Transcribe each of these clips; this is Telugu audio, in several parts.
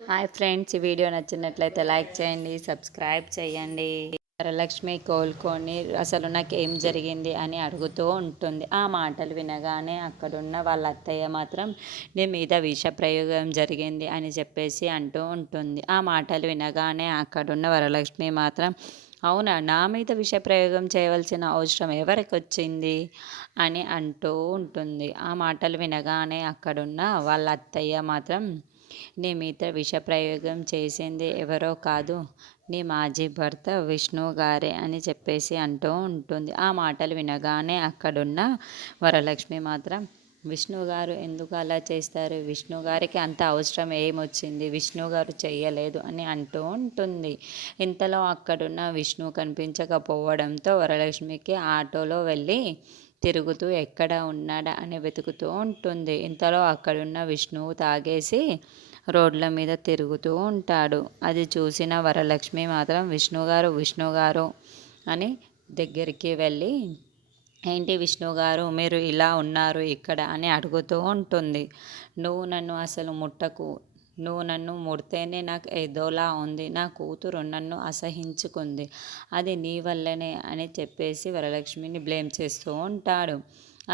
హాయ్ ఫ్రెండ్స్, ఈ వీడియో నచ్చినట్లయితే లైక్ చేయండి, సబ్స్క్రైబ్ చేయండి. వరలక్ష్మి కోలుకొని అసలు నాకు ఏం జరిగింది అని అడుగుతూ ఉంటుంది. ఆ మాటలు వినగానే అక్కడున్న వాళ్ళ అత్తయ్య మాత్రం నీ మీద విష ప్రయోగం జరిగింది అని చెప్పేసి అంటూ ఉంటుంది. ఆ మాటలు వినగానే అక్కడున్న వరలక్ష్మి మాత్రం అవునా, నా మీద విష ప్రయోగం చేయవలసిన అవసరం ఎవరికి వచ్చింది అని అంటూ ఉంటుంది. ఆ మాటలు వినగానే అక్కడున్న వాళ్ళ అత్తయ్య మాత్రం నీ మీద విషప్రయోగం చేసింది ఎవరో కాదు, నీ మాజీ భర్త విష్ణు గారే అని చెప్పేసి అంటూ ఉంటుంది. ఆ మాటలు వినగానే అక్కడున్న వరలక్ష్మి మాత్రం విష్ణు గారు ఎందుకు అలా చేస్తారు, విష్ణు గారికి అంత అవసరం ఏమొచ్చింది, విష్ణు గారు చెయ్యలేదు అని అంటూ ఉంటుంది. ఇంతలో అక్కడున్న విష్ణు కనిపించకపోవడంతో వరలక్ష్మికి ఆటోలో వెళ్ళి తిరుగుతూ ఎక్కడ ఉన్నాడా అని వెతుకుతూ ఉంటుంది. ఇంతలో అక్కడున్న విష్ణువు తాగేసి రోడ్ల మీద తిరుగుతూ ఉంటాడు. అది చూసిన వరలక్ష్మి మాత్రం విష్ణు గారు అని దగ్గరికి వెళ్ళి, ఏంటి విష్ణు గారు మీరు ఇలా ఉన్నారు ఇక్కడ అని అడుగుతూ ఉంటుంది. నువ్వు నన్ను అసలు ముట్టకు, నువ్వు నన్ను ముడితేనే నాకు ఏదోలా ఉంది, నా కూతురు నన్ను అసహించుకుంది, అది నీ వల్లనే అని చెప్పేసి వరలక్ష్మిని బ్లేమ్ చేస్తూ ఉంటాడు.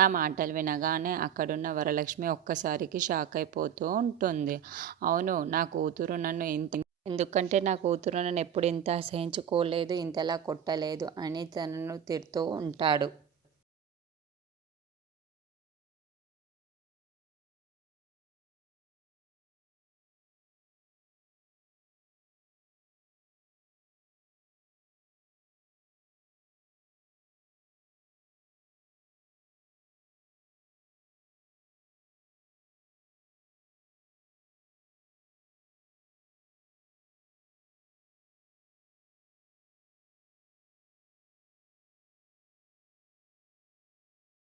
ఆ మాటలు వినగానే అక్కడున్న వరలక్ష్మి ఒక్కసారికి షాక్ అయిపోతూ ఉంటుంది. అవును, నా కూతురు నన్ను ఎందుకంటే నా కూతురు నన్ను ఎప్పుడు ఇంత అసహించుకోలేదు, ఇంతలా కొట్టలేదు అని తనను తిడుతూ ఉంటాడు.